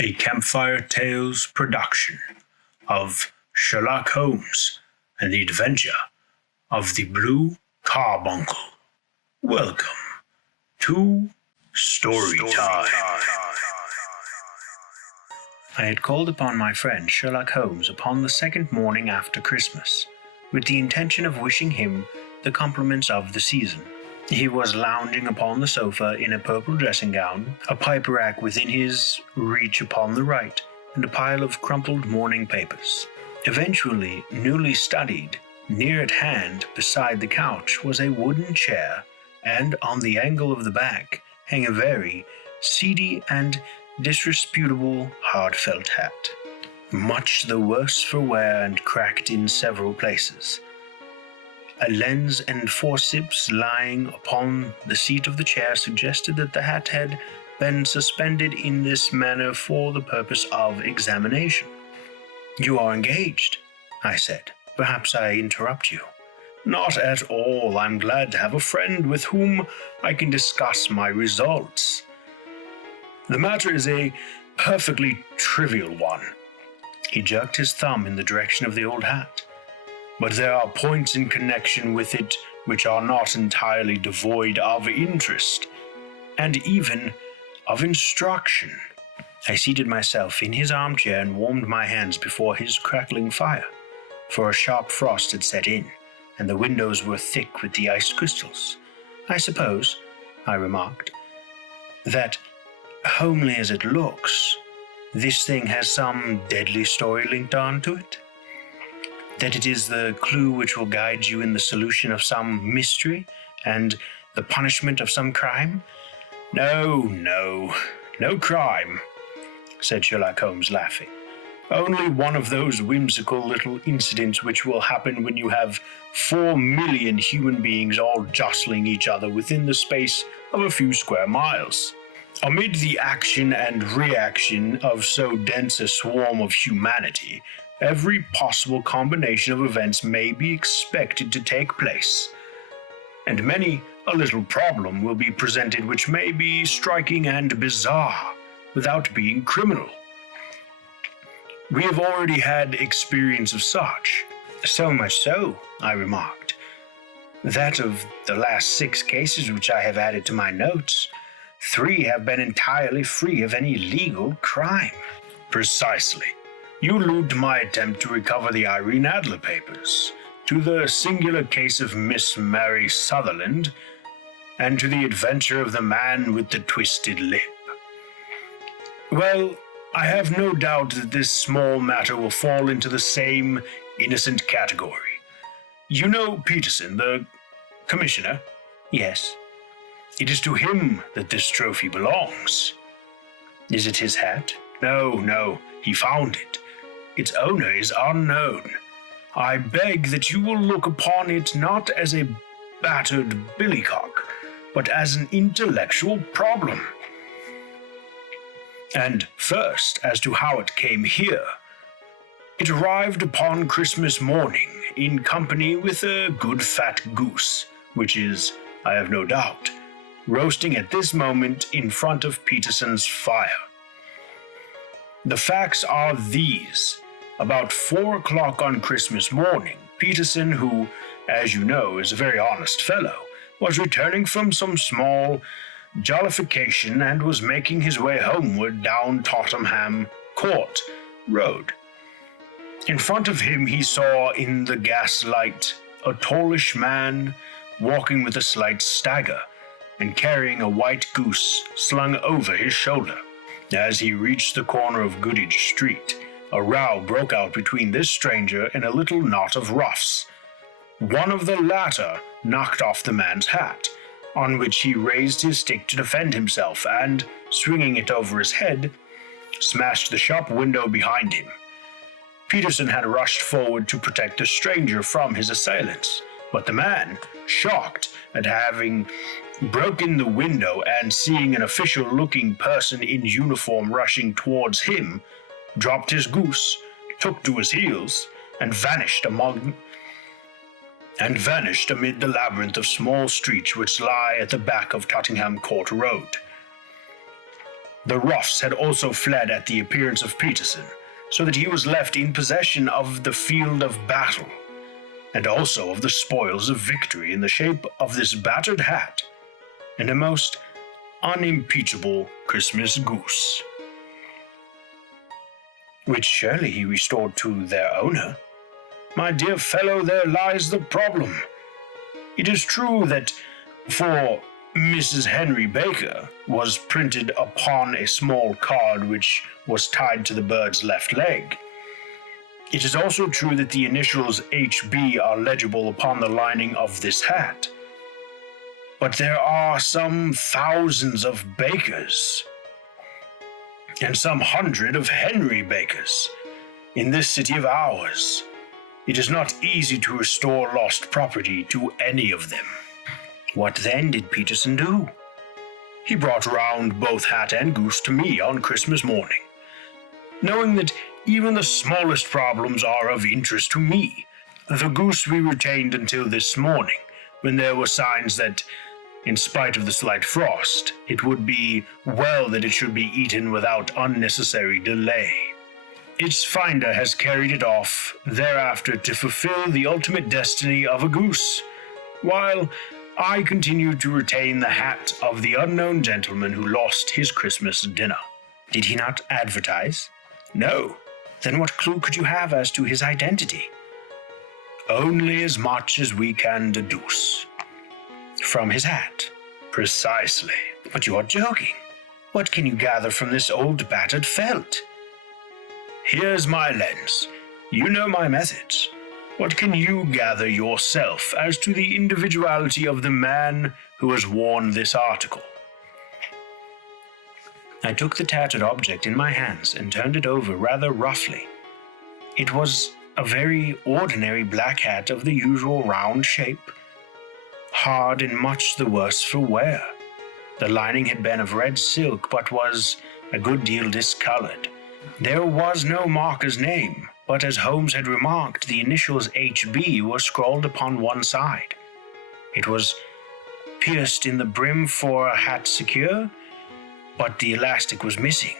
a Campfire Tales production of Sherlock Holmes and the Adventure of the Blue Carbuncle. Welcome to Story Time. I had called upon my friend Sherlock Holmes upon the second morning after Christmas, with the intention of wishing him the compliments of the season. He was lounging upon the sofa in a purple dressing gown, a pipe rack within his reach upon the right, and a pile of crumpled morning papers. Eventually, newly studied, near at hand beside the couch was a wooden chair, and on the angle of the back hung a very seedy and disreputable hard felt hat, much the worse for wear and cracked in several places. A lens and forceps lying upon the seat of the chair suggested that the hat had been suspended in this manner for the purpose of examination. "You are engaged," I said. "Perhaps I interrupt you." "Not at all. I'm glad to have a friend with whom I can discuss my results. The matter is a perfectly trivial one." He jerked his thumb in the direction of the old hat. "But there are points in connection with it which are not entirely devoid of interest, and even of instruction." I seated myself in his armchair and warmed my hands before his crackling fire, for a sharp frost had set in, and the windows were thick with the iced crystals. "I suppose," I remarked, "that, homely as it looks, this thing has some deadly story linked on to it? That it is the clue which will guide you in the solution of some mystery and the punishment of some crime?" No crime," said Sherlock Holmes, laughing. "Only one of those whimsical little incidents which will happen when you have 4 million human beings all jostling each other within the space of a few square miles. Amid the action and reaction of so dense a swarm of humanity, every possible combination of events may be expected to take place, and many a little problem will be presented which may be striking and bizarre without being criminal. We have already had experience of such." "So much so," I remarked, "that of the last 6 cases which I have added to my notes, 3 have been entirely free of any legal crime." "Precisely. You allude to my attempt to recover the Irene Adler papers, to the singular case of Miss Mary Sutherland, and to the adventure of the man with the twisted lip. Well, I have no doubt that this small matter will fall into the same innocent category. You know Peterson, the commissioner?" "Yes." "It is to him that this trophy belongs." "Is it his hat?" No, he found it. Its owner is unknown. I beg that you will look upon it not as a battered billycock, but as an intellectual problem. And first, as to how it came here. It arrived upon Christmas morning, in company with a good fat goose, which is, I have no doubt, roasting at this moment in front of Peterson's fire. The facts are these. About 4 o'clock on Christmas morning, Peterson, who, as you know, is a very honest fellow, was returning from some small jollification and was making his way homeward down Tottenham Court Road. In front of him he saw in the gaslight a tallish man walking with a slight stagger and carrying a white goose slung over his shoulder. As he reached the corner of Goodage Street, a row broke out between this stranger and a little knot of roughs. One of the latter knocked off the man's hat, on which he raised his stick to defend himself and, swinging it over his head, smashed the shop window behind him. Peterson had rushed forward to protect the stranger from his assailants, but the man, shocked at having broken the window and seeing an official-looking person in uniform rushing towards him, dropped his goose, took to his heels, and vanished amid the labyrinth of small streets which lie at the back of Tottenham Court Road. The roughs had also fled at the appearance of Peterson, so that he was left in possession of the field of battle, and also of the spoils of victory in the shape of this battered hat and a most unimpeachable Christmas goose, which surely he restored to their owner. My dear fellow, there lies the problem. It is true that for Mrs. Henry Baker was printed upon a small card which was tied to the bird's left leg. It is also true that the initials HB are legible upon the lining of this hat. But there are some thousands of Bakers, and some hundred of Henry Bakers, in this city of ours. It is not easy to restore lost property to any of them. What then did Peterson do? He brought round both hat and goose to me on Christmas morning. Knowing that even the smallest problems are of interest to me, the goose we retained until this morning, when there were signs that, in spite of the slight frost, it would be well that it should be eaten without unnecessary delay. Its finder has carried it off thereafter to fulfill the ultimate destiny of a goose, while I continue to retain the hat of the unknown gentleman who lost his Christmas dinner. Did he not advertise? No. Then what clue could you have as to his identity? Only as much as we can deduce. From his hat. Precisely. But you are joking. What can you gather from this old battered felt? Here's my lens. You know my methods. What can you gather yourself as to the individuality of the man who has worn this article? I took the tattered object in my hands and turned it over rather roughly. It was a very ordinary black hat of the usual round shape, hard and much the worse for wear. The lining had been of red silk, but was a good deal discolored. There was no marker's name, but as Holmes had remarked, the initials HB were scrawled upon one side. It was pierced in the brim for a hat secure, but the elastic was missing.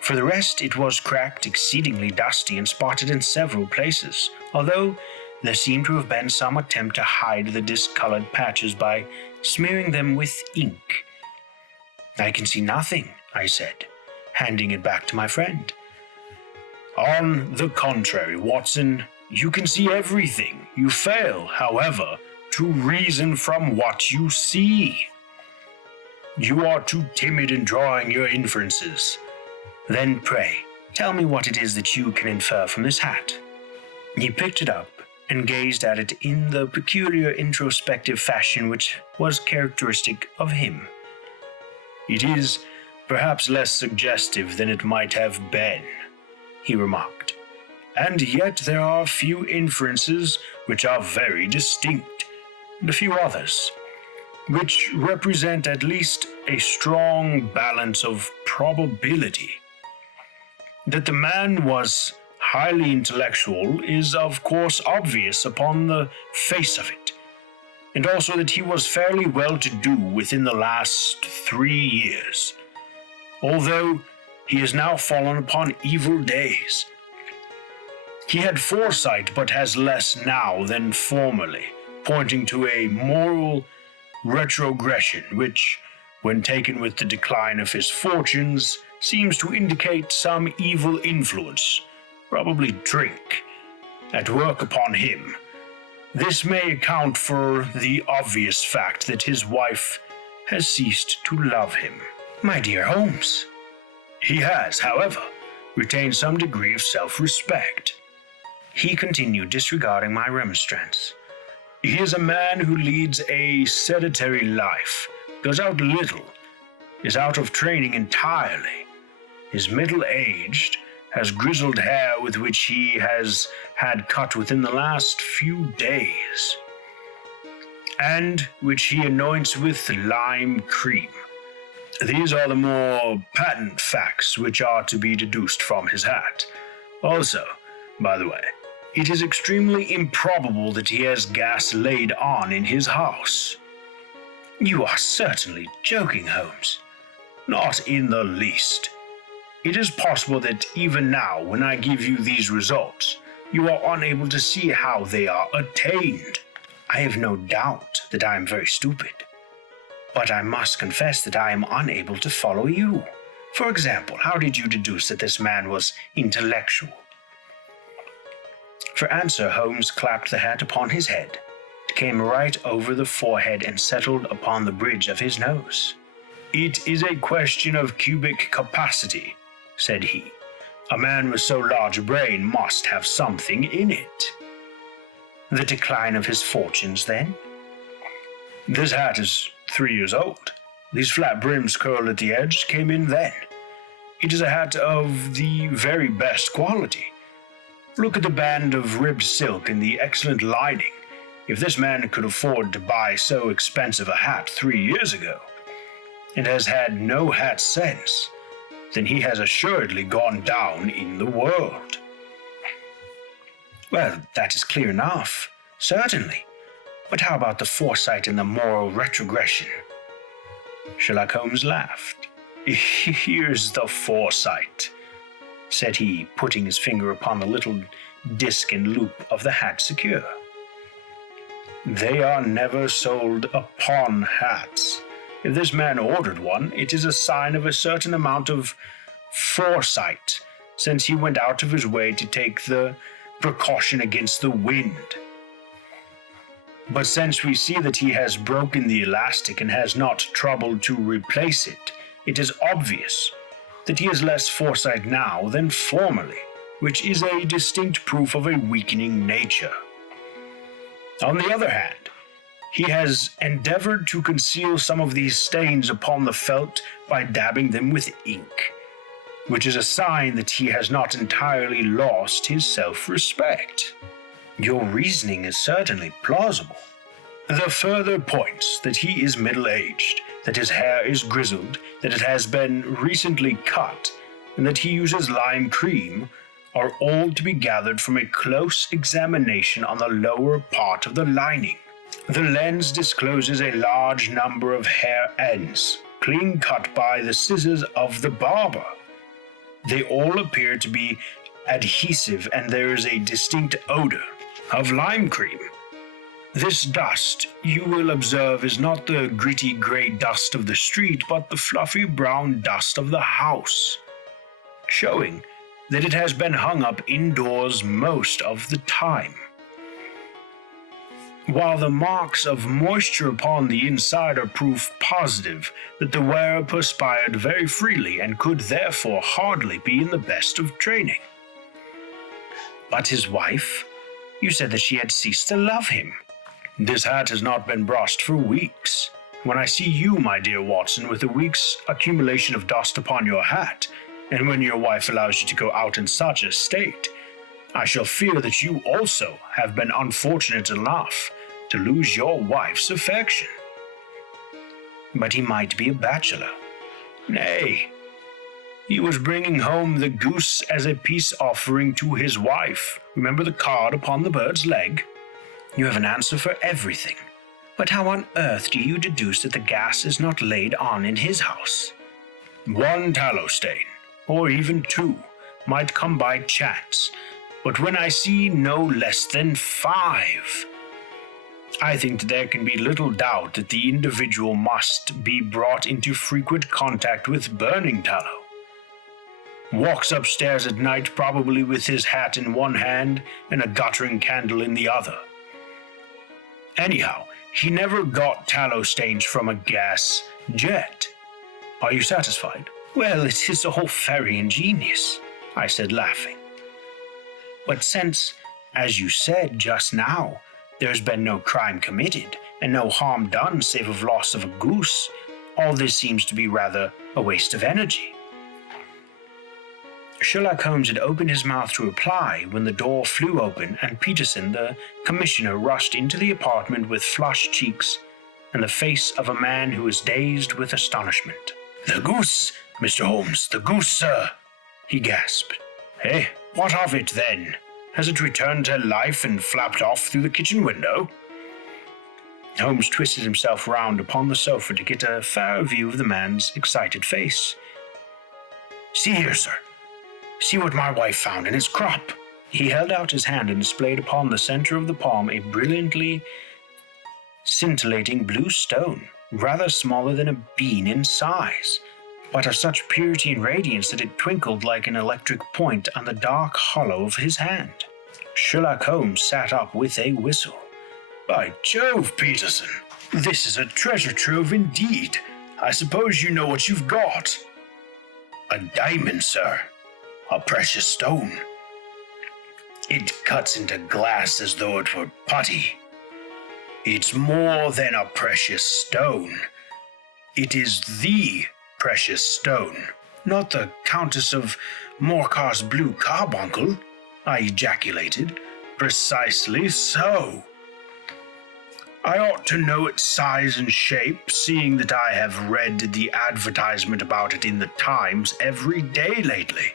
For the rest, it was cracked, exceedingly dusty, and spotted in several places, although there seemed to have been some attempt to hide the discolored patches by smearing them with ink. I can see nothing, I said, handing it back to my friend. On the contrary, Watson, you can see everything. You fail, however, to reason from what you see. You are too timid in drawing your inferences. Then pray, tell me what it is that you can infer from this hat. He picked it up and gazed at it in the peculiar introspective fashion which was characteristic of him. It is perhaps less suggestive than it might have been, he remarked, and yet there are a few inferences which are very distinct, and a few others which represent at least a strong balance of probability. That the man was highly intellectual is of course obvious upon the face of it, and also that he was fairly well-to-do within the last 3 years, although he has now fallen upon evil days. He had foresight, but has less now than formerly, pointing to a moral retrogression which, when taken with the decline of his fortunes, seems to indicate some evil influence, probably drink, at work upon him. This may account for the obvious fact that his wife has ceased to love him. My dear Holmes, he has, however, retained some degree of self-respect. He continued, disregarding my remonstrance. He is a man who leads a sedentary life, goes out little, is out of training entirely, is middle-aged, has grizzled hair with which he has had cut within the last few days, and which he anoints with lime cream. These are the more patent facts which are to be deduced from his hat. Also, by the way, it is extremely improbable that he has gas laid on in his house. You are certainly joking, Holmes. Not in the least. It is possible that even now, when I give you these results, you are unable to see how they are attained. I have no doubt that I am very stupid, but I must confess that I am unable to follow you. For example, how did you deduce that this man was intellectual? For answer, Holmes clapped the hat upon his head. It came right over the forehead and settled upon the bridge of his nose. "It is a question of cubic capacity," said he. "A man with so large a brain must have something in it." "The decline of his fortunes, then?" "This hat is 3 years old. These flat brims curled at the edge came in then. It is a hat of the very best quality. Look at the band of ribbed silk and the excellent lining. If this man could afford to buy so expensive a hat 3 years ago, and has had no hat since, then he has assuredly gone down in the world." "Well, that is clear enough, certainly. But how about the foresight and the moral retrogression?" Sherlock Holmes laughed. "Here's the foresight," said he, putting his finger upon the little disc and loop of the hat secure. "They are never sold upon hats. If this man ordered one, it is a sign of a certain amount of foresight, since he went out of his way to take the precaution against the wind. But since we see that he has broken the elastic and has not troubled to replace it, it is obvious that he has less foresight now than formerly, which is a distinct proof of a weakening nature. On the other hand, he has endeavored to conceal some of these stains upon the felt by dabbing them with ink, which is a sign that he has not entirely lost his self-respect. Your reasoning is certainly plausible. The further points that he is middle-aged, that his hair is grizzled, that it has been recently cut, and that he uses lime cream are all to be gathered from a close examination on the lower part of the lining. The lens discloses a large number of hair ends, clean cut by the scissors of the barber. They all appear to be adhesive, and there is a distinct odor of lime cream. This dust, you will observe, is not the gritty gray dust of the street, but the fluffy brown dust of the house, showing that it has been hung up indoors most of the time. While the marks of moisture upon the inside are proof positive that the wearer perspired very freely and could therefore hardly be in the best of training. But his wife? You said that she had ceased to love him. This hat has not been brushed for weeks. When I see you, my dear Watson, with a week's accumulation of dust upon your hat, and when your wife allows you to go out in such a state, I shall fear that you also have been unfortunate enough to lose your wife's affection. But he might be a bachelor. Nay, he was bringing home the goose as a peace offering to his wife. Remember the card upon the bird's leg? You have an answer for everything. But how on earth do you deduce that the gas is not laid on in his house? One tallow stain, or even two, might come by chance, but when I see no less than 5, I think that there can be little doubt that the individual must be brought into frequent contact with burning tallow. Walks upstairs at night probably with his hat in one hand and a guttering candle in the other. Anyhow, he never got tallow stains from a gas jet. Are you satisfied? Well, it is all very ingenious, I said, laughing. But since, as you said just now, there has been no crime committed and no harm done save of loss of a goose, all this seems to be rather a waste of energy. Sherlock Holmes had opened his mouth to reply when the door flew open and Peterson, the commissioner, rushed into the apartment with flushed cheeks and the face of a man who was dazed with astonishment. "The goose, Mr. Holmes, the goose, sir," he gasped. "Eh, what of it, then? Has it returned to life and flapped off through the kitchen window?" Holmes twisted himself round upon the sofa to get a fairer view of the man's excited face. "See here, sir. See what my wife found in his crop." He held out his hand and displayed upon the center of the palm a brilliantly scintillating blue stone, rather smaller than a bean in size, but of such purity and radiance that it twinkled like an electric point on the dark hollow of his hand. Sherlock Holmes sat up with a whistle. "By Jove, Peterson, this is a treasure trove indeed. I suppose you know what you've got." "A diamond, sir. A precious stone. It cuts into glass as though it were putty. It's more than a precious stone. It is the precious stone." "Not the Countess of Morcar's blue carbuncle?" I ejaculated. "Precisely so. I ought to know its size and shape, seeing that I have read the advertisement about it in the Times every day lately.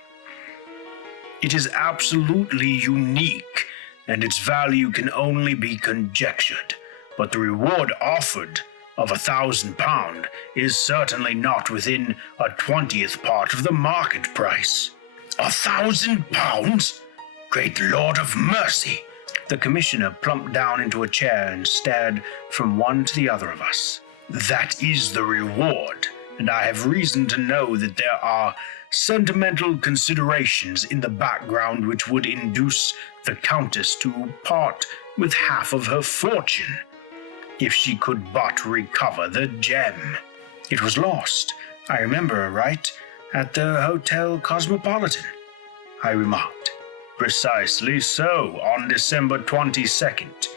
It is absolutely unique, and its value can only be conjectured, but the reward offered of £1,000 is certainly not within a 20th part of the market price." "£1,000? Great Lord of mercy!" The commissioner plumped down into a chair and stared from one to the other of us. "That is the reward, and I have reason to know that there are sentimental considerations in the background which would induce the Countess to part with half of her fortune, if she could but recover the gem." "It was lost, I remember right, at the Hotel Cosmopolitan," I remarked. "Precisely so, on December 22nd,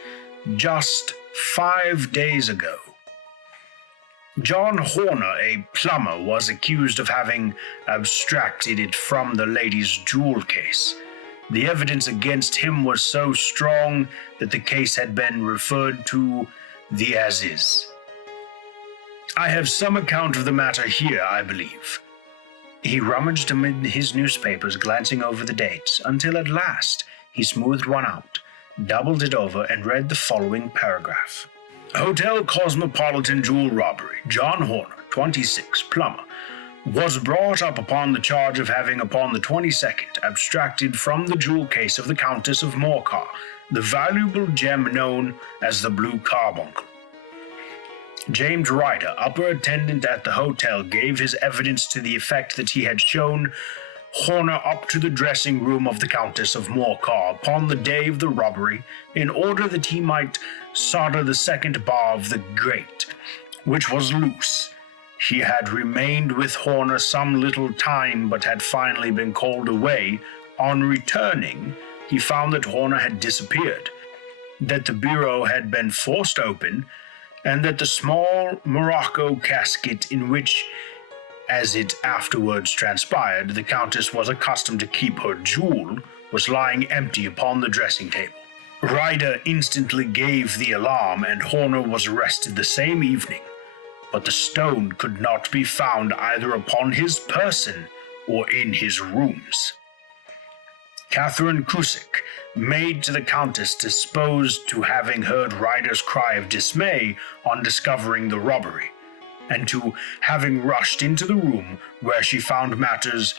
just 5 days ago. John Horner, a plumber, was accused of having abstracted it from the lady's jewel case. The evidence against him was so strong that the case had been referred to the as-is. I have some account of the matter here, I believe." He rummaged amid his newspapers, glancing over the dates, until at last he smoothed one out, doubled it over, and read the following paragraph. "Hotel Cosmopolitan jewel robbery. John Horner, 26, plumber, was brought up upon the charge of having upon the 22nd abstracted from the jewel case of the Countess of Morcar the valuable gem known as the blue carbuncle. James Ryder, upper attendant at the hotel, gave his evidence to the effect that he had shown Horner up to the dressing room of the Countess of Morcar upon the day of the robbery in order that he might solder the second bar of the grate, which was loose. He had remained with Horner some little time, but had finally been called away. On returning, he found that Horner had disappeared, that the bureau had been forced open, and that the small morocco casket in which, as it afterwards transpired, the Countess was accustomed to keep her jewel, was lying empty upon the dressing table. Ryder instantly gave the alarm, and Horner was arrested the same evening, but the stone could not be found either upon his person or in his rooms. Catherine Cusick, maid to the Countess, disposed to having heard Ryder's cry of dismay on discovering the robbery, and to having rushed into the room where she found matters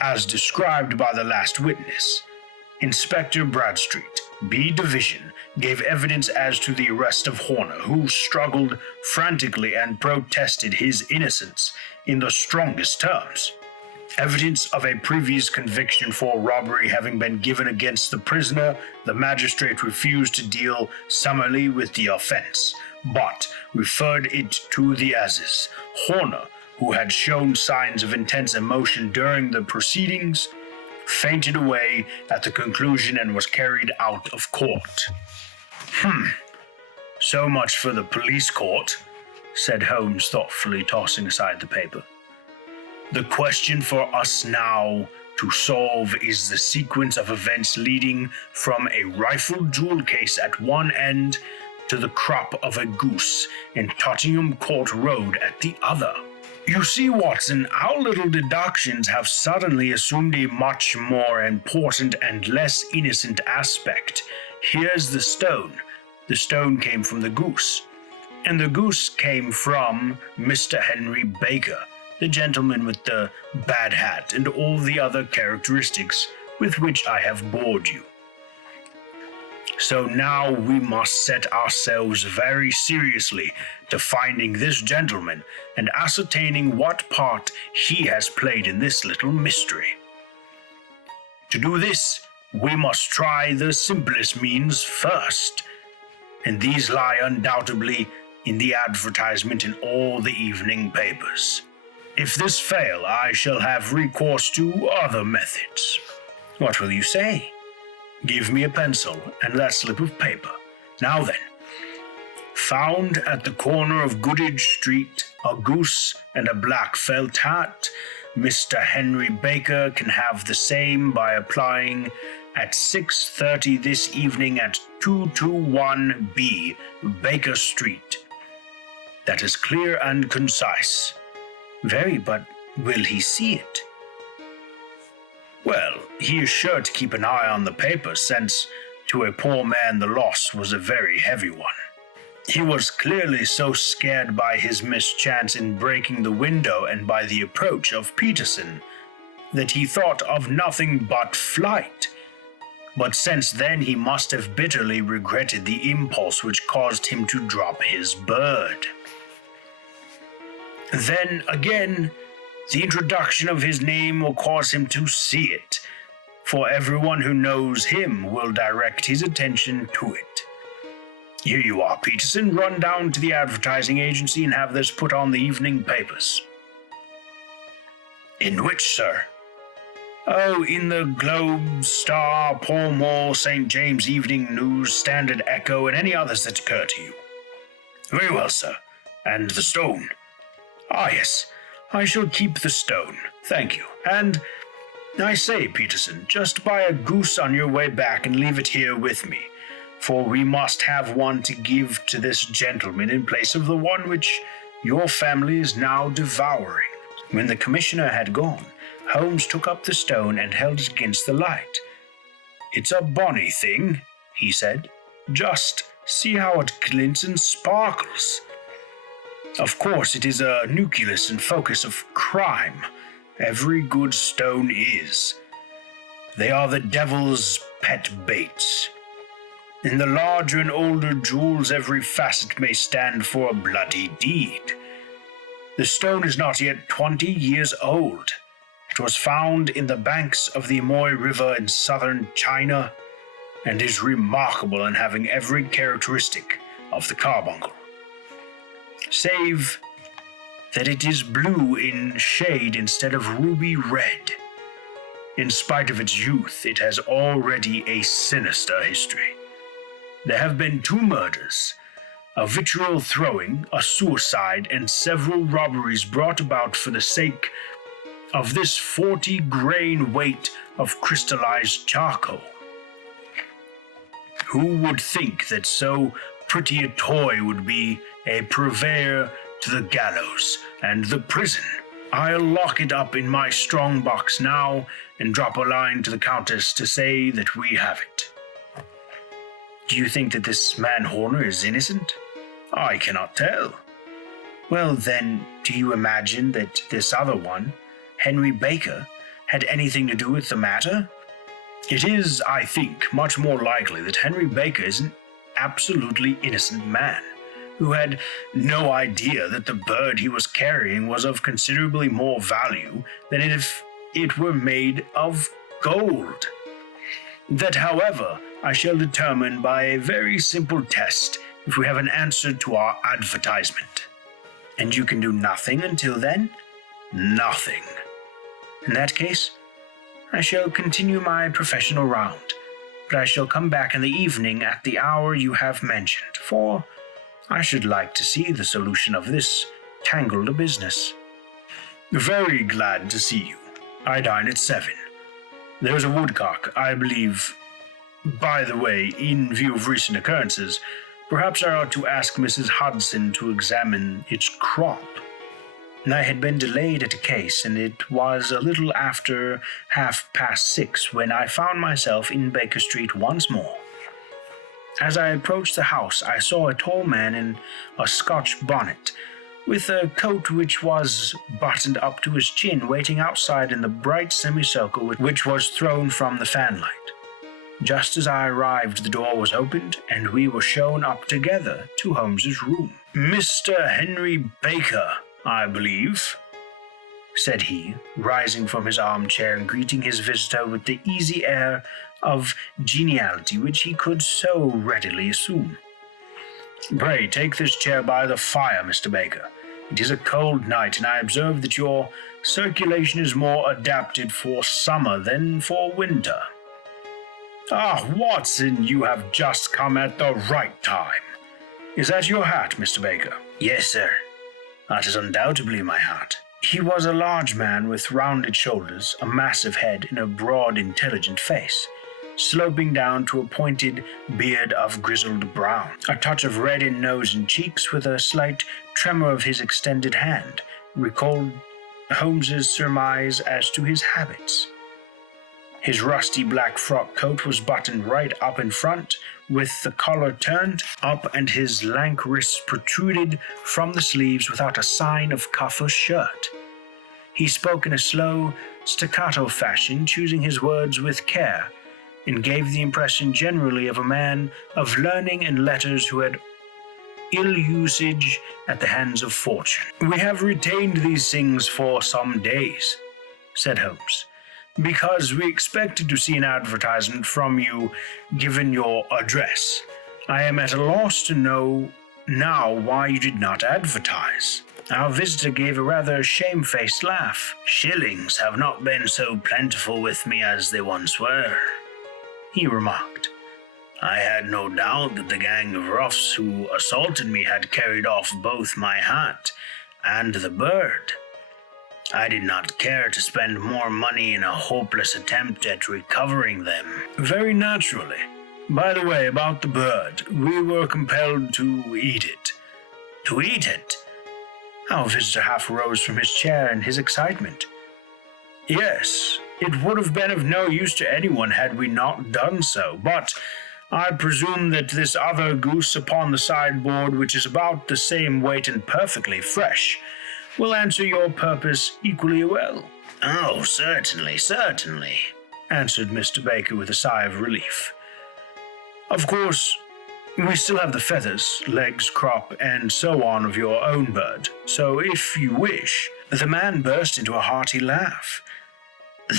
as described by the last witness. Inspector Bradstreet, B Division, gave evidence as to the arrest of Horner, who struggled frantically and protested his innocence in the strongest terms. Evidence of a previous conviction for robbery having been given against the prisoner, the magistrate refused to deal summarily with the offense, but referred it to the as-is. Horner, who had shown signs of intense emotion during the proceedings, fainted away at the conclusion and was carried out of court. So much for the police court," said Holmes thoughtfully, tossing aside the paper. "The question for us now to solve is the sequence of events leading from a rifled jewel case at one end to the crop of a goose in Tottenham Court Road at the other. You see, Watson, our little deductions have suddenly assumed a much more important and less innocent aspect. Here's the stone. The stone came from the goose. And the goose came from Mr. Henry Baker, the gentleman with the bad hat and all the other characteristics with which I have bored you. So now we must set ourselves very seriously to finding this gentleman and ascertaining what part he has played in this little mystery. To do this, we must try the simplest means first, and these lie undoubtedly in the advertisement in all the evening papers. If this fail, I shall have recourse to other methods. What will you say? Give me a pencil and that slip of paper. Now then, found at the corner of Goodage Street a goose and a black felt hat. Mr. Henry Baker can have the same by applying at 6:30 this evening at 221B Baker Street. That is clear and concise. Very, but will he see it? Well, he is sure to keep an eye on the paper, since to a poor man the loss was a very heavy one. He was clearly so scared by his mischance in breaking the window and by the approach of Peterson that he thought of nothing but flight. But since then he must have bitterly regretted the impulse which caused him to drop his bird. Then again, the introduction of his name will cause him to see it, for everyone who knows him will direct his attention to it. Here you are, Peterson. Run down to the advertising agency and have this put on the evening papers. In which, sir? Oh, in the Globe, Star, Pall Mall, St. James Evening News, Standard Echo, and any others that occur to you. Very well, sir. And the stone? Ah, yes. I shall keep the stone. Thank you. And I say, Peterson, just buy a goose on your way back and leave it here with me, for we must have one to give to this gentleman in place of the one which your family is now devouring. When the commissioner had gone, Holmes took up the stone and held it against the light. It's a bonny thing, he said. Just see how it glints and sparkles. Of course, it is a nucleus and focus of crime. Every good stone is. They are the devil's pet baits. In the larger and older jewels, every facet may stand for a bloody deed. The stone is not yet 20 years old. It was found in the banks of the Amoy River in southern China, and is remarkable in having every characteristic of the carbuncle, save that it is blue in shade instead of ruby red. In spite of its youth, it has already a sinister history. There have been 2 murders, a vitriol throwing, a suicide, and several robberies brought about for the sake of this 40-grain weight of crystallized charcoal. Who would think that so pretty a toy would be a purveyor to the gallows and the prison? I'll lock it up in my strong box now and drop a line to the Countess to say that we have it. Do you think that this man Horner is innocent? I cannot tell. Well, then, do you imagine that this other one, Henry Baker, had anything to do with the matter? It is, I think, much more likely that Henry Baker is an absolutely innocent man, who had no idea that the bird he was carrying was of considerably more value than if it were made of gold. That, however, I shall determine by a very simple test if we have an answer to our advertisement. And you can do nothing until then? Nothing. In that case, I shall continue my professional round, but I shall come back in the evening at the hour you have mentioned, for I should like to see the solution of this tangled business. Very glad to see you. I dine at 7. There's a woodcock, I believe. By the way, in view of recent occurrences, perhaps I ought to ask Mrs. Hudson to examine its crop. I had been delayed at a case, and it was a little after 6:30 when I found myself in Baker Street once more. As I approached the house, I saw a tall man in a Scotch bonnet, with a coat which was buttoned up to his chin, waiting outside in the bright semicircle which was thrown from the fanlight. Just as I arrived, the door was opened, and we were shown up together to Holmes's room. "Mr. Henry Baker, I believe," said he, rising from his armchair and greeting his visitor with the easy air of geniality which he could so readily assume. "Pray take this chair by the fire, Mr. Baker. It is a cold night, and I observe that your circulation is more adapted for summer than for winter." "Ah, Watson, you have just come at the right time. Is that your hat, Mr. Baker?" "Yes, sir. That is undoubtedly my hat." He was a large man with rounded shoulders, a massive head, and a broad, intelligent face, sloping down to a pointed beard of grizzled brown. A touch of red in nose and cheeks, with a slight tremor of his extended hand, recalled Holmes's surmise as to his habits. His rusty black frock coat was buttoned right up in front, with the collar turned up, and his lank wrists protruded from the sleeves without a sign of cuff or shirt. He spoke in a slow, staccato fashion, choosing his words with care, and gave the impression generally of a man of learning and letters who had ill usage at the hands of fortune. "We have retained these things for some days," said Holmes, "because we expected to see an advertisement from you given your address. I am at a loss to know now why you did not advertise." Our visitor gave a rather shamefaced laugh. "Shillings have not been so plentiful with me as they once were," he remarked. "I had no doubt that the gang of roughs who assaulted me had carried off both my hat and the bird. I did not care to spend more money in a hopeless attempt at recovering them." "Very naturally. By the way, about the bird, we were compelled to eat it." "To eat it?" Our visitor half rose from his chair in his excitement. "Yes, it would have been of no use to anyone had we not done so, but I presume that this other goose upon the sideboard, which is about the same weight and perfectly fresh, will answer your purpose equally well." "Oh, certainly, certainly," answered Mr. Baker with a sigh of relief. "Of course, we still have the feathers, legs, crop, and so on of your own bird, so if you wish—" The man burst into a hearty laugh.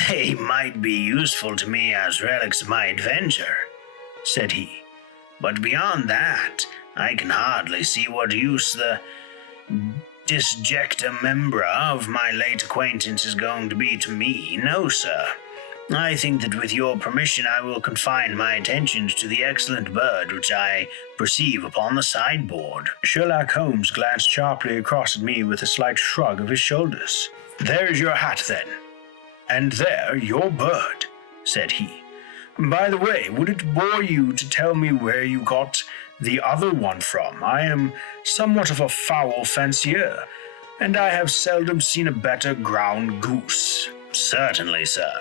"They might be useful to me as relics of my adventure," said he. "But beyond that, I can hardly see what use the disjecta membra of my late acquaintance is going to be to me. No, sir. I think that with your permission I will confine my attentions to the excellent bird which I perceive upon the sideboard." Sherlock Holmes glanced sharply across at me with a slight shrug of his shoulders. "There's your hat, then, and there your bird," said he. "By the way, would it bore you to tell me where you got the other one from? I am somewhat of a fowl fancier, and I have seldom seen a better ground goose." "Certainly, sir,"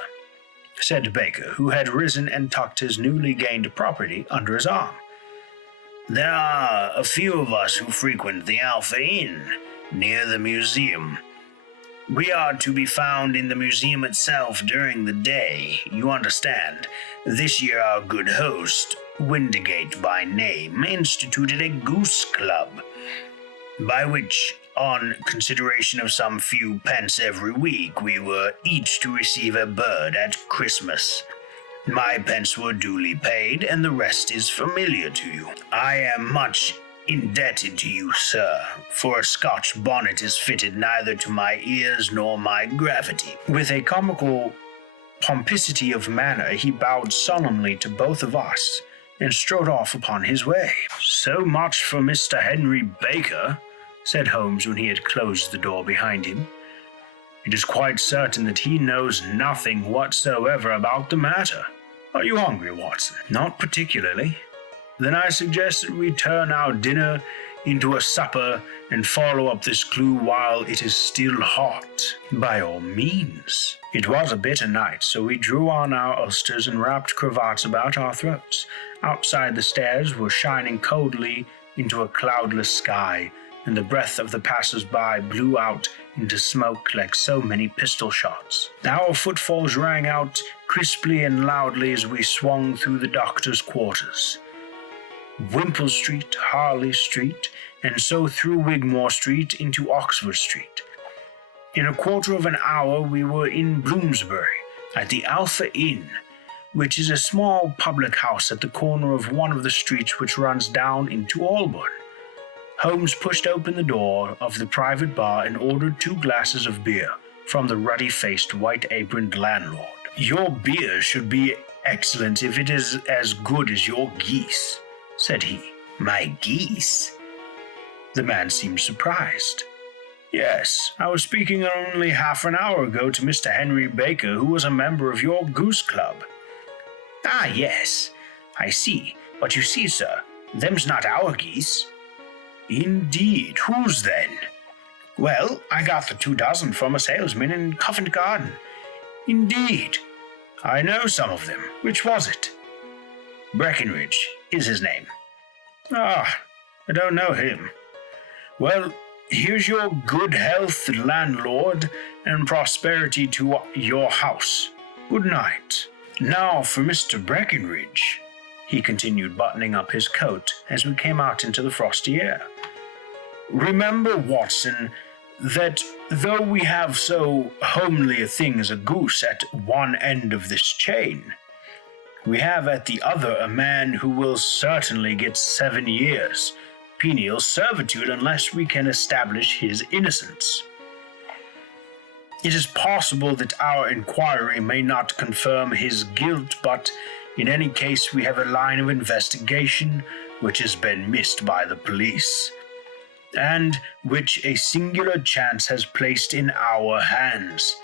said Baker, who had risen and tucked his newly gained property under his arm. "There are a few of us who frequent the Alpha Inn, near the museum. We are to be found in the museum itself during the day, you understand. This year our good host, Windigate by name, instituted a goose club, by which, on consideration of some few pence every week, we were each to receive a bird at Christmas. My pence were duly paid, and the rest is familiar to you. I am much indebted to you, sir, for a Scotch bonnet is fitted neither to my ears nor my gravity." With a comical pomposity of manner, he bowed solemnly to both of us, and strode off upon his way. "So much for Mr. Henry Baker," said Holmes when he had closed the door behind him. "It is quite certain that he knows nothing whatsoever about the matter. Are you hungry, Watson?" "Not particularly." "Then I suggest that we turn our dinner into a supper and follow up this clue while it is still hot? By all means. It was a bitter night, so we drew on our ulsters and wrapped cravats about our throats. Outside the stairs were shining coldly into a cloudless sky, and the breath of the passers-by blew out into smoke like so many pistol shots. Our footfalls rang out crisply and loudly as we swung through the doctor's quarters. Wimpole Street, Harley Street, and so through Wigmore Street into Oxford Street. In a quarter of an hour we were in Bloomsbury, at the Alpha Inn, which is a small public house at the corner of one of the streets which runs down into Holborn. Holmes pushed open the door of the private bar and ordered 2 glasses of beer from the ruddy-faced, white-aproned landlord. "Your beer should be excellent if it is as good as your geese," said he. "My geese?" The man seemed surprised. "Yes, I was speaking only half an hour ago to Mr. Henry Baker, who was a member of your goose club." "Ah, yes, I see. But you see, sir, them's not our geese." "Indeed, whose then?" "Well, I got the 2 dozen from a salesman in Covent Garden." "Indeed, I know some of them. Which was it?" "Breckenridge is his name." "Ah, I don't know him. Well, here's your good health, landlord, and prosperity to your house. Good night. Now for Mr. Breckenridge," he continued, buttoning up his coat as we came out into the frosty air. "Remember, Watson, that though we have so homely a thing as a goose at one end of this chain, we have at the other a man who will certainly get 7 years penal servitude unless we can establish his innocence. It is possible that our inquiry may not confirm his guilt, but in any case we have a line of investigation which has been missed by the police, and which a singular chance has placed in our hands.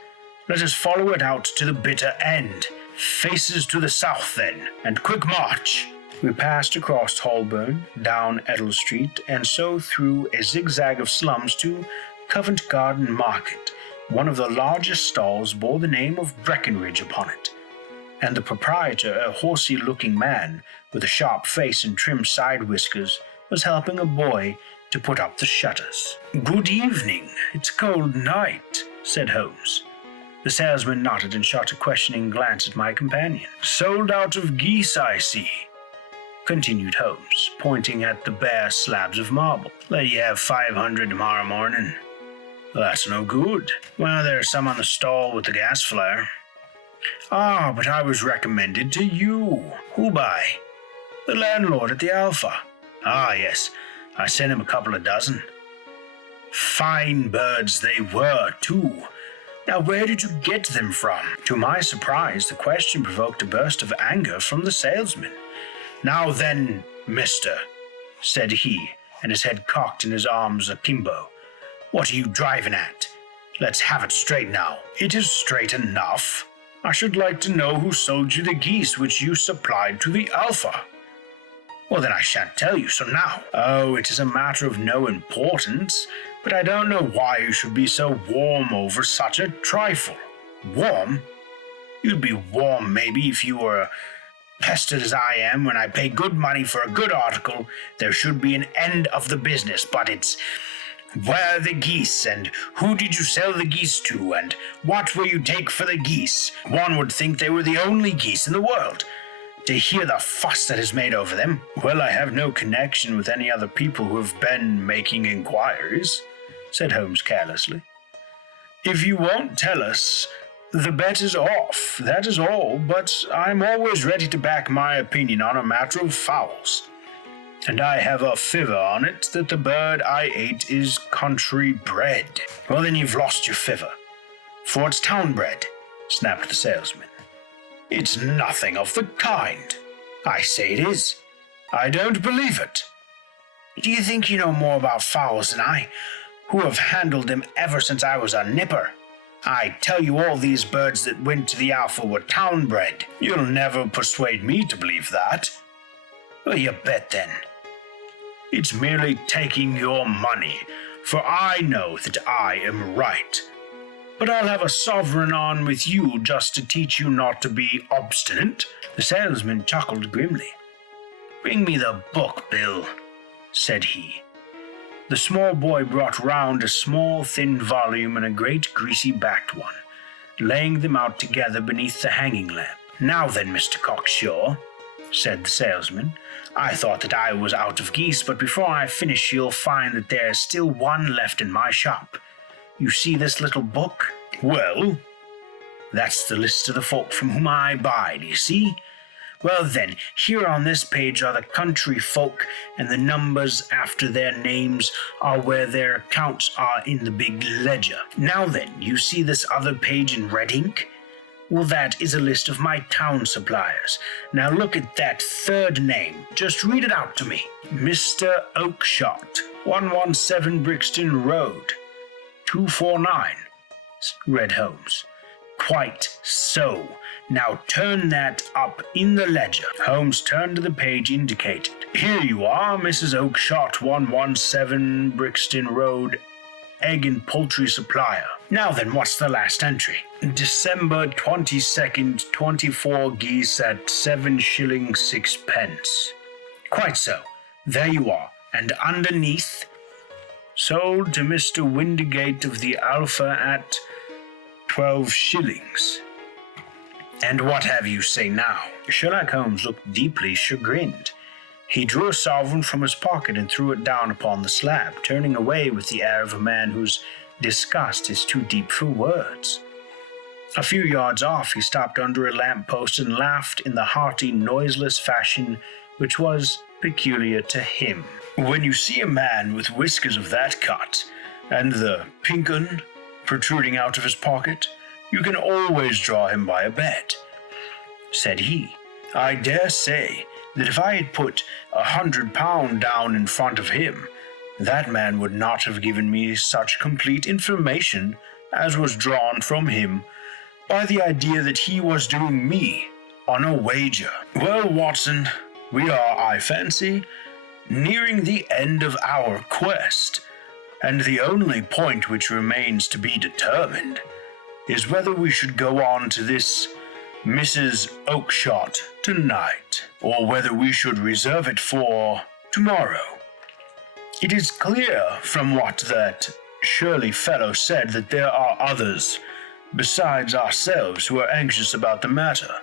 Let us follow it out to the bitter end. Faces to the south, then, and quick march." We passed across Holborn, down Edel Street, and so through a zigzag of slums to Covent Garden Market. One of the largest stalls bore the name of Breckenridge upon it, and the proprietor, a horsey-looking man with a sharp face and trim side whiskers, was helping a boy to put up the shutters. "Good evening. It's a cold night," said Holmes. The salesman nodded and shot a questioning glance at my companion. "Sold out of geese, I see," continued Holmes, pointing at the bare slabs of marble. "Let you have 500 tomorrow morning." "That's no good." "Well, there's some on the stall with the gas flare." "Ah, but I was recommended to you." "Who by?" "The landlord at the Alpha." "Ah, yes, I sent him a couple of dozen." "Fine birds they were, too. Now, where did you get them from?" To my surprise, the question provoked a burst of anger from the salesman. "Now then, mister," said he, and his head cocked and his arms akimbo, "what are you driving at? Let's have it straight now." "It is straight enough. I should like to know who sold you the geese which you supplied to the Alpha." "Well, then I shan't tell you so now." "Oh, it is a matter of no importance, but I don't know why you should be so warm over such a trifle." "Warm? You'd be warm, maybe, if you were pestered as I am. When I pay good money for a good article, there should be an end of the business, but it's where are the geese, and who did you sell the geese to, and what will you take for the geese? One would think they were the only geese in the world, to hear the fuss that is made over them." "Well, I have no connection with any other people who have been making inquiries," said Holmes carelessly. "If you won't tell us, the bet is off, that is all, but I'm always ready to back my opinion on a matter of fowls, and I have a fiver on it that the bird I ate is country bred." "Well, then you've lost your fiver, for it's town bred," snapped the salesman. "It's nothing of the kind." "I say it is. I don't believe it." "Do you think you know more about fowls than I, who have handled them ever since I was a nipper? I tell you all these birds that went to the Alpha were town bred." "You'll never persuade me to believe that." "Well, you bet then." It's merely taking your money, for I know that I am right. But I'll have a sovereign on with you just to teach you not to be obstinate." The salesman chuckled grimly. "Bring me the book, Bill," said he. The small boy brought round a small thin volume and a great greasy-backed one, laying them out together beneath the hanging lamp. "Now then, Mr. Cocksure," said the salesman, "I thought that I was out of geese, but before I finish you'll find that there is still one left in my shop. You see this little book? Well, that's the list of the folk from whom I buy, do you see? Well then, here on this page are the country folk, and the numbers after their names are where their accounts are in the big ledger. Now then, you see this other page in red ink? Well, that is a list of my town suppliers. Now look at that third name. Just read it out to me. Mr. Oakshott, 117 Brixton Road, 249, read Holmes. Quite so. Now turn that up in the ledger. Holmes turned to the page indicated. Here you are, Mrs. Oakshott, 117 Brixton Road, egg and poultry supplier. Now then, what's the last entry? December 22nd, 24 geese at 7 shillings 6 pence. Quite so. There you are. And underneath, sold to Mr. Windigate of the Alpha at 12 shillings. And what have you say now? Sherlock Holmes looked deeply chagrined. He drew a sovereign from his pocket and threw it down upon the slab, turning away with the air of a man whose disgust is too deep for words. A few yards off, he stopped under a lamp-post and laughed in the hearty, noiseless fashion which was peculiar to him. When you see a man with whiskers of that cut, and the pink 'un protruding out of his pocket, you can always draw him by a bet, said he. I dare say that if I had put £100 down in front of him, that man would not have given me such complete information as was drawn from him by the idea that he was doing me on a wager. Well, Watson, we are, I fancy, nearing the end of our quest, and the only point which remains to be determined is whether we should go on to this Mrs. Oakshott tonight, or whether we should reserve it for tomorrow. It is clear from what that Shirley fellow said that there are others besides ourselves who are anxious about the matter,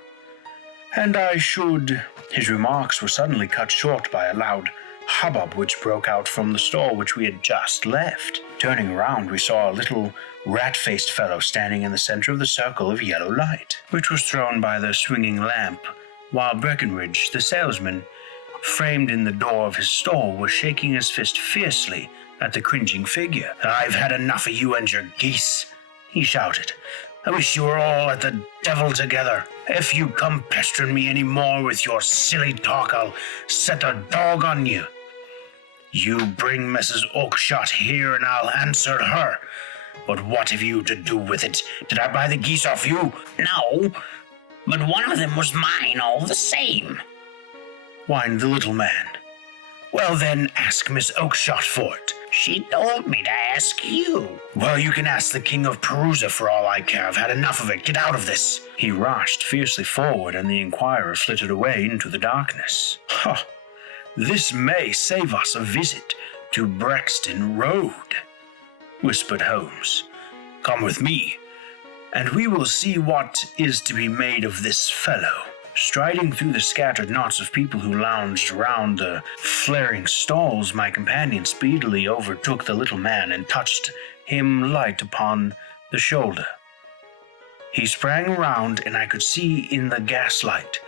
and I should—" His remarks were suddenly cut short by a loud hubbub which broke out from the stall which we had just left. Turning around, we saw a little rat-faced fellow standing in the center of the circle of yellow light, which was thrown by the swinging lamp, while Breckenridge, the salesman, framed in the door of his stall, was shaking his fist fiercely at the cringing figure. "I've had enough of you and your geese," he shouted. "I wish you were all at the devil together. If you come pestering me any more with your silly talk, I'll set a dog on you. You bring Mrs. Oakshott here and I'll answer her. But what have you to do with it? Did I buy the geese off you?" "No, but one of them was mine all the same," whined the little man. "Well then, ask Miss Oakshott for it." "She told me to ask you." "Well, you can ask the King of Perusa for all I care. I've had enough of it. Get out of this." He rushed fiercely forward, and the inquirer flitted away into the darkness. "Ha! This may save us a visit to Brixton Road," whispered Holmes. "Come with me, and we will see what is to be made of this fellow." Striding through the scattered knots of people who lounged around the flaring stalls, my companion speedily overtook the little man and touched him light upon the shoulder. He sprang around, and I could see in the gaslight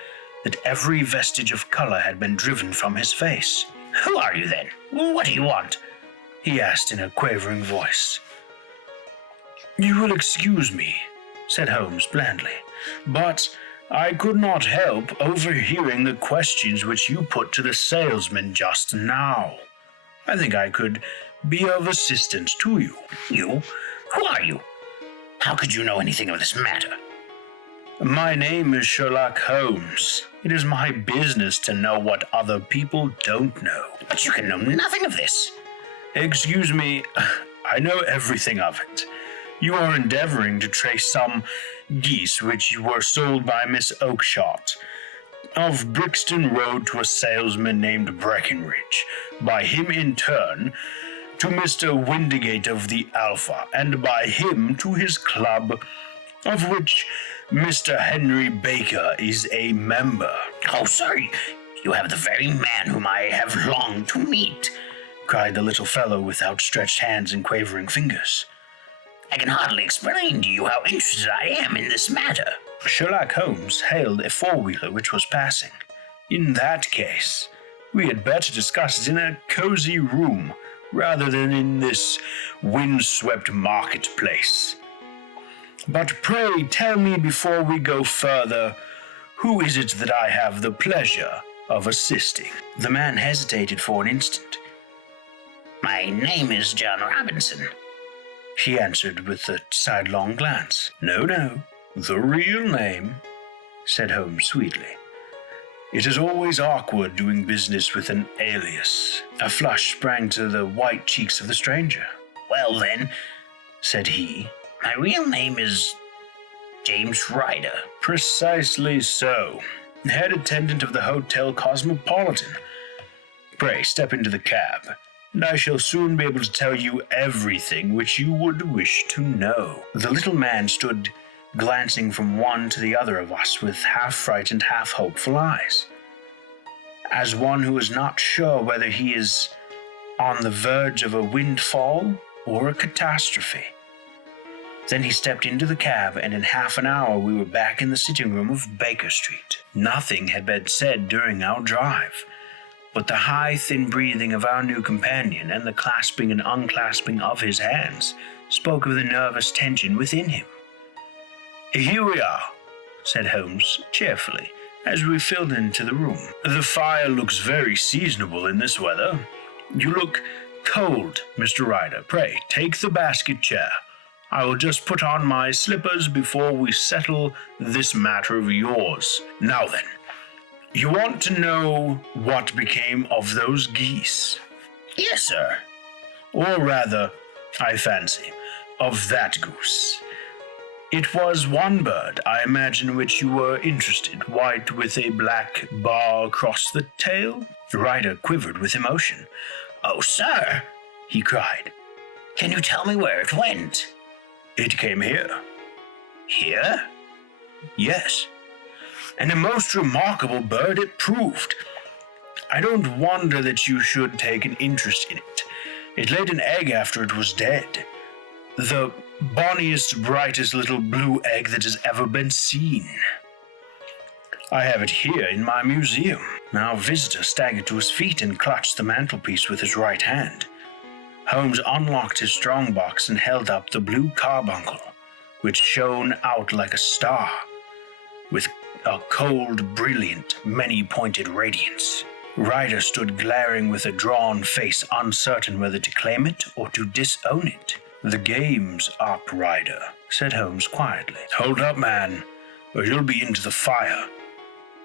that every vestige of color had been driven from his face. "Who are you, then? What do you want?" he asked in a quavering voice. "You will excuse me," said Holmes blandly, "but I could not help overhearing the questions which you put to the salesman just now. I think I could be of assistance to you." "You? Who are you? How could you know anything of this matter?" "My name is Sherlock Holmes," It is my business to know what other people don't know. But you can know nothing of this. Excuse me, I know everything of it. You are endeavoring to trace some geese which were sold by Miss Oakshott of Brixton Road to a salesman named Breckenridge, by him in turn to Mr. Windigate of the Alpha, and by him to his club, of which Mr. Henry Baker is a member. Oh, sir, you have the very man whom I have longed to meet, cried the little fellow with outstretched hands and quavering fingers. I can hardly explain to you how interested I am in this matter. Sherlock Holmes hailed a four-wheeler which was passing. In that case, we had better discuss it in a cozy room rather than in this wind-swept marketplace. But pray tell me before we go further, who is it that I have the pleasure of assisting? The man hesitated for an instant. My name is John Robinson, he answered with a sidelong glance. No, the real name, said Holmes sweetly. It is always awkward doing business with an alias. A flush sprang to the white cheeks of the stranger. Well then, said he, my real name is James Ryder. Precisely so. Head attendant of the Hotel Cosmopolitan. Pray step into the cab, and I shall soon be able to tell you everything which you would wish to know. The little man stood glancing from one to the other of us with half-frightened, half-hopeful eyes, as one who is not sure whether he is on the verge of a windfall or a catastrophe. Then he stepped into the cab, and in half an hour we were back in the sitting room of Baker Street. Nothing had been said during our drive, but the high, thin breathing of our new companion and the clasping and unclasping of his hands spoke of the nervous tension within him. Here we are, said Holmes cheerfully, as we filled into the room. The fire looks very seasonable in this weather. You look cold, Mr. Ryder. Pray, take the basket chair. I will just put on my slippers before we settle this matter of yours. Now then, you want to know what became of those geese? Yes, sir. Or rather, I fancy, of that goose. It was one bird, I imagine, in which you were interested, white with a black bar across the tail? Ryder quivered with emotion. Oh, sir, he cried. Can you tell me where it went? It came here. Here? Yes. And a most remarkable bird it proved. I don't wonder that you should take an interest in it. It laid an egg after it was dead. The bonniest, brightest little blue egg that has ever been seen. I have it here in my museum. Our visitor staggered to his feet and clutched the mantelpiece with his right hand. Holmes unlocked his strongbox and held up the blue carbuncle, which shone out like a star, with a cold, brilliant, many-pointed radiance. Ryder stood glaring with a drawn face, uncertain whether to claim it or to disown it. The game's up, Ryder, said Holmes quietly. Hold up, man, or you'll be into the fire.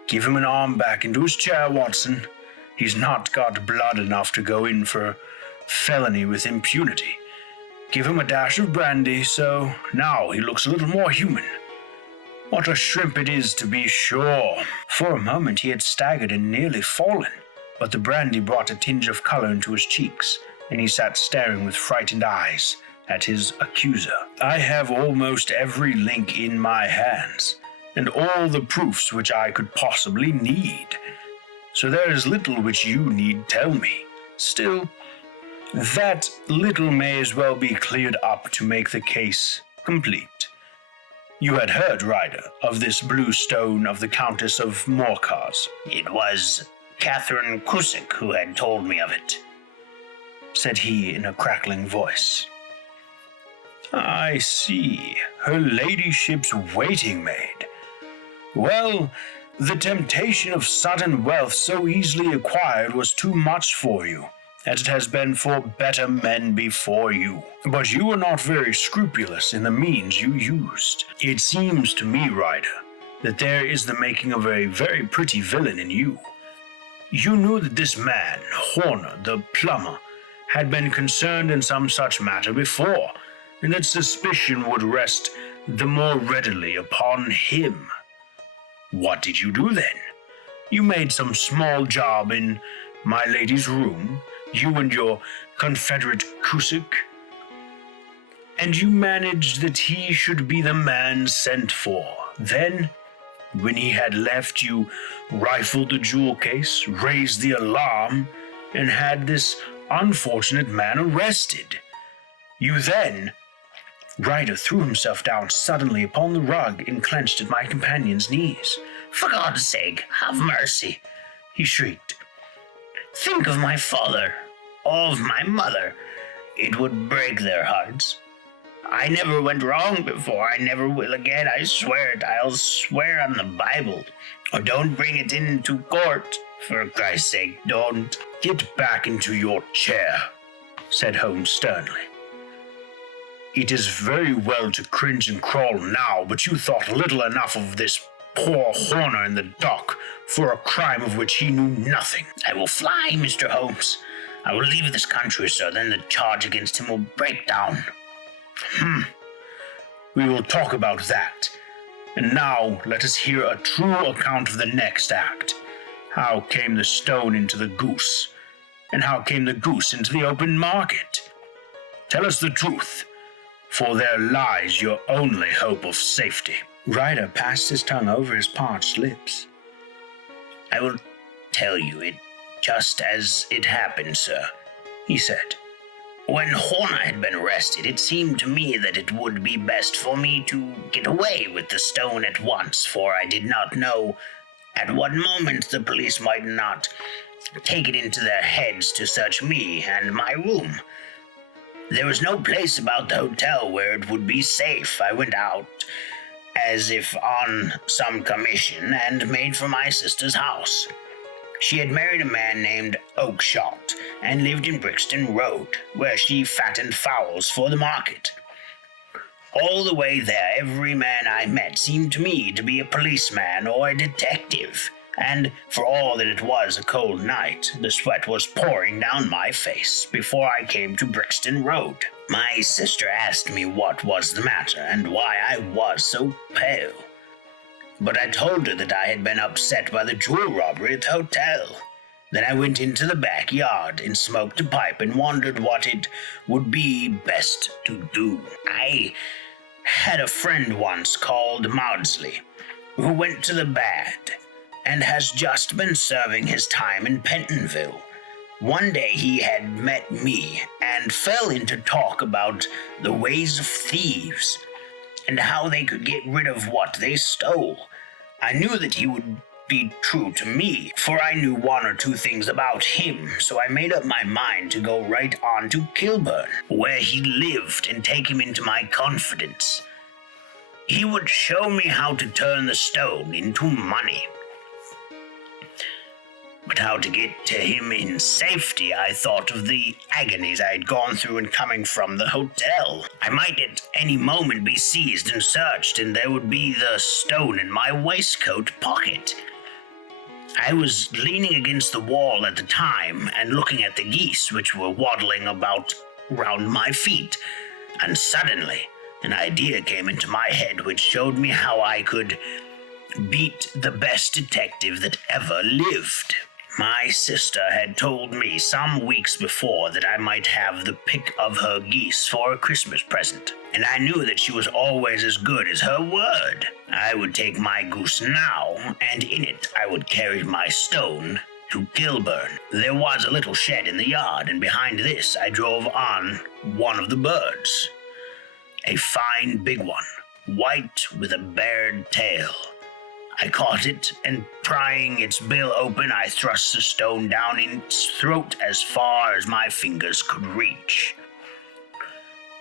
Give him an arm back into his chair, Watson. He's not got blood enough to go in for felony with impunity. Give him a dash of brandy, so now he looks a little more human. What a shrimp it is, to be sure. For a moment he had staggered and nearly fallen, but the brandy brought a tinge of color into his cheeks, and he sat staring with frightened eyes at his accuser. I have almost every link in my hands, and all the proofs which I could possibly need, so there is little which you need tell me. Still, that little may as well be cleared up to make the case complete. You had heard, Ryder, of this blue stone of the Countess of Morcar's. It was Catherine Cusick who had told me of it, said he in a crackling voice. I see. Her ladyship's waiting maid. Well, the temptation of sudden wealth so easily acquired was too much for you, as it has been for better men before you. But you were not very scrupulous in the means you used. It seems to me, Ryder, that there is the making of a very pretty villain in you. You knew that this man, Horner, the plumber, had been concerned in some such matter before, and that suspicion would rest the more readily upon him. What did you do then? You made some small job in my lady's room, you and your confederate Cusick, and you managed that he should be the man sent for. Then, when he had left, you rifled the jewel case, raised the alarm, and had this unfortunate man arrested. You then... Ryder threw himself down suddenly upon the rug and clenched at my companion's knees. "For God's sake, have mercy," he shrieked. "Think of my father, of my mother. It would break their hearts. I never went wrong before. I never will again. I swear it. I'll swear on the Bible. Or don't bring it into court. For Christ's sake, don't." "Get back into your chair," said Holmes sternly. "It is very well to cringe and crawl now, but you thought little enough of this poor Horner in the dock for a crime of which he knew nothing." "I will fly, Mr. Holmes. I will leave this country, sir. Then the charge against him will break down." We will talk about that. And now let us hear a true account of the next act. How came the stone into the goose? And how came the goose into the open market? Tell us the truth, for there lies your only hope of safety." Ryder passed his tongue over his parched lips. "I will tell you it just as it happened, sir," he said. "When Horner had been arrested, it seemed to me that it would be best for me to get away with the stone at once, for I did not know at what moment the police might not take it into their heads to search me and my room. There was no place about the hotel where it would be safe. I went out as if on some commission and made for my sister's house. She had married a man named Oakshott and lived in Brixton Road, where she fattened fowls for the market. All the way there, every man I met seemed to me to be a policeman or a detective, and for all that it was a cold night, the sweat was pouring down my face before I came to Brixton Road. My sister asked me what was the matter and why I was so pale. But I told her that I had been upset by the jewel robbery at the hotel. Then I went into the backyard and smoked a pipe and wondered what it would be best to do. I had a friend once called Maudsley, who went to the bad and has just been serving his time in Pentonville. One day he had met me and fell into talk about the ways of thieves and how they could get rid of what they stole. I knew that he would be true to me, for I knew one or two things about him, so I made up my mind to go right on to Kilburn, where he lived, and take him into my confidence. He would show me how to turn the stone into money. But how to get to him in safety, I thought of the agonies I had gone through in coming from the hotel. I might at any moment be seized and searched, and there would be the stone in my waistcoat pocket. I was leaning against the wall at the time and looking at the geese which were waddling about round my feet, and suddenly an idea came into my head which showed me how I could beat the best detective that ever lived. My sister had told me some weeks before that I might have the pick of her geese for a Christmas present, and I knew that she was always as good as her word. I would take my goose now, and in it I would carry my stone to Kilburn. There was a little shed in the yard, and behind this I drove on one of the birds. A fine big one, white with a bared tail. I caught it, and prying its bill open, I thrust the stone down in its throat as far as my fingers could reach.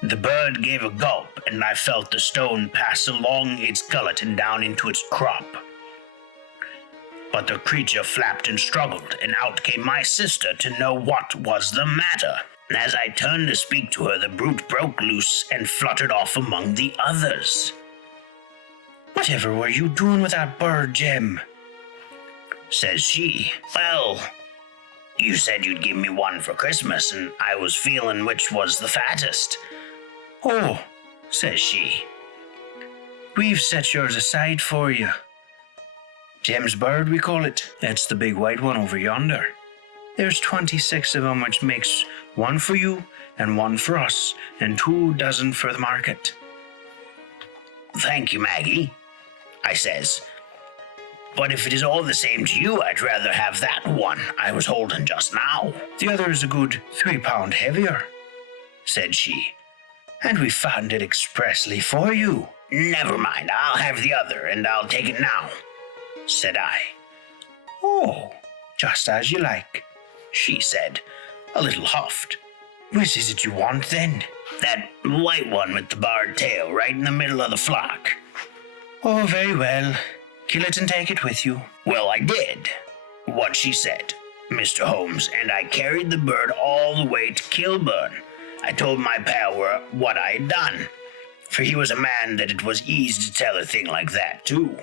The bird gave a gulp, and I felt the stone pass along its gullet and down into its crop. But the creature flapped and struggled, and out came my sister to know what was the matter. And as I turned to speak to her, the brute broke loose and fluttered off among the others. Whatever were you doing with that bird, Jem? Says she. Well, you said you'd give me one for Christmas, and I was feeling which was the fattest. Oh, Says she. we've set yours aside for you. Jem's bird, we call it. That's the big white one over yonder. There's 26 of them, which makes one for you and one for us, and 2 dozen for the market. Thank you, Maggie, I says. But if it is all the same to you, I'd rather have that one I was holding just now. The other is a good 3 pound heavier, said she, and we fattened it expressly for you. Never mind, I'll have the other, and I'll take it now, said I. Oh, just as you like, She said, a little huffed. Which is it you want then? That white one with the barred tail right in the middle of the flock. Oh, very well. Kill it and take it with you. Well, I did what she said, Mr. Holmes, and I carried the bird all the way to Kilburn. I told my pal what I had done, for he was a man that it was easy to tell a thing like that, too.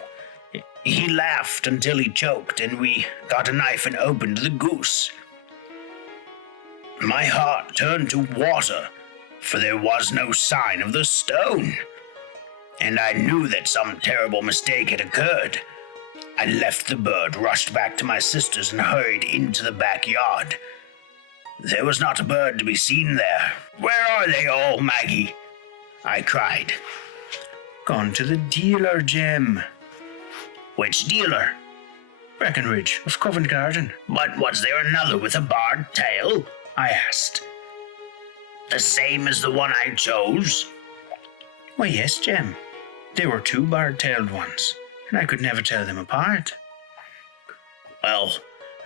He laughed until he choked, and we got a knife and opened the goose. My heart turned to water, for there was no sign of the stone, and I knew that some terrible mistake had occurred. I left the bird, rushed back to my sister's, and hurried into the backyard. There was not a bird to be seen there. Where are they all, Maggie? I cried. Gone to the dealer, Jem. Which dealer? Breckenridge of Covent Garden. But was there another with a barred tail? I asked. The same as the one I chose? Why, yes, Jem. There were 2 barred-tailed ones, and I could never tell them apart. Well,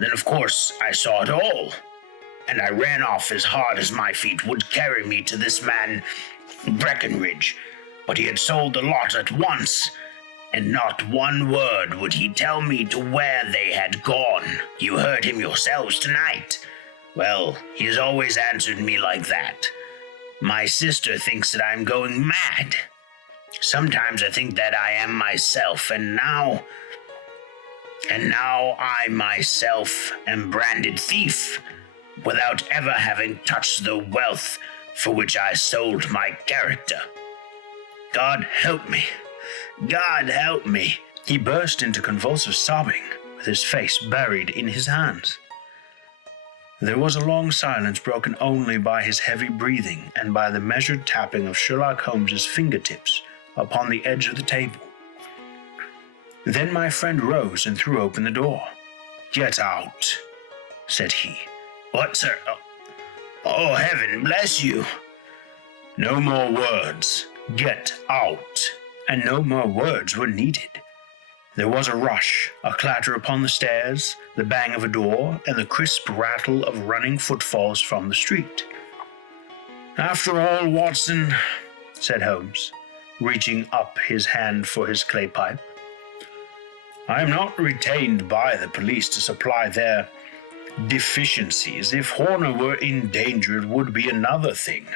then of course I saw it all, and I ran off as hard as my feet would carry me to this man Breckenridge, but he had sold the lot at once, and not one word would he tell me to where they had gone. You heard him yourselves tonight. Well, he has always answered me like that. My sister thinks that I'm going mad. Sometimes I think that I am myself, and now I myself am branded thief, without ever having touched the wealth for which I sold my character. God help me. God help me. He burst into convulsive sobbing, with his face buried in his hands. There was a long silence, broken only by his heavy breathing and by the measured tapping of Sherlock Holmes's fingertips upon the edge of the table. Then my friend rose and threw open the door. "Get out," said he. What, sir? Oh, heaven bless you. No more words. Get out. And no more words were needed. There was a rush, a clatter upon the stairs, the bang of a door, and the crisp rattle of running footfalls from the street. "After all, Watson," said Holmes, reaching up his hand for his clay pipe, "I am not retained by the police to supply their deficiencies. If Horner were in danger, it would be another thing.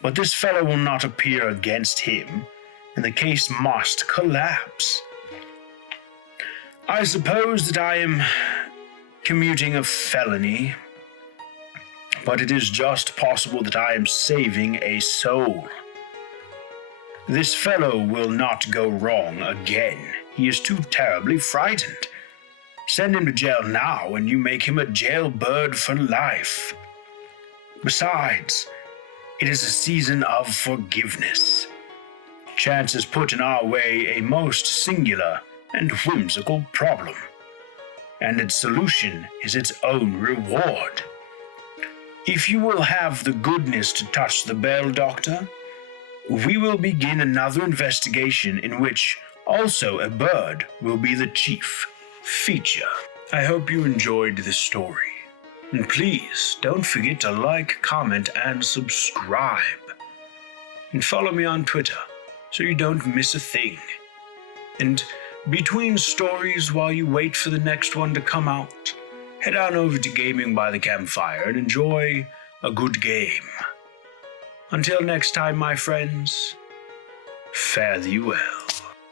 But this fellow will not appear against him, and the case must collapse. I suppose that I am commuting a felony, but it is just possible that I am saving a soul. This fellow will not go wrong again. He is too terribly frightened. Send him to jail now, and you make him a jailbird for life. Besides, it is a season of forgiveness. Chance has put in our way a most singular and whimsical problem, and its solution is its own reward. If you will have the goodness to touch the bell, Doctor, we will begin another investigation in which also a bird will be the chief feature." I hope you enjoyed this story, and please don't forget to like, comment, and subscribe, and follow me on Twitter so you don't miss a thing. And between stories, while you wait for the next one to come out, head on over to Gaming by the Campfire and enjoy a good game. Until next time, my friends, fare thee well.